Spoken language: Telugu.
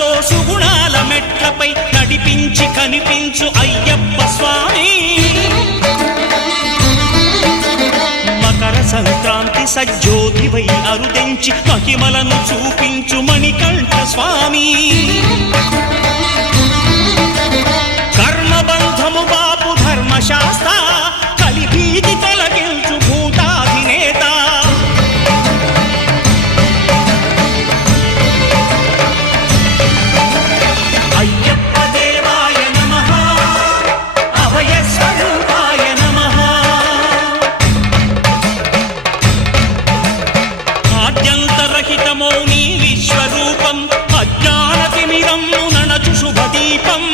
సుఖాలతో సుగుణాల మెట్లపై నడిపించి కనిపించు అయ్యప్ప స్వామి. మకర సంక్రాంతి సజ్జోతివై అరుదెంచి మహిమలను చూపించు మణికంఠ స్వామి. కర్మబంధము బాపు ధర్మశాస్త్ర కలిభీతి తొలగించు భూతాధినేత. అయ్యప్ప దేవాయ నమః, అభయ స్వరూపాయ నమః. ఆద్యంతరహితమో నీ విశ్వరూపం, అజ్ఞానతిమిరం నణచు శుభదీపం.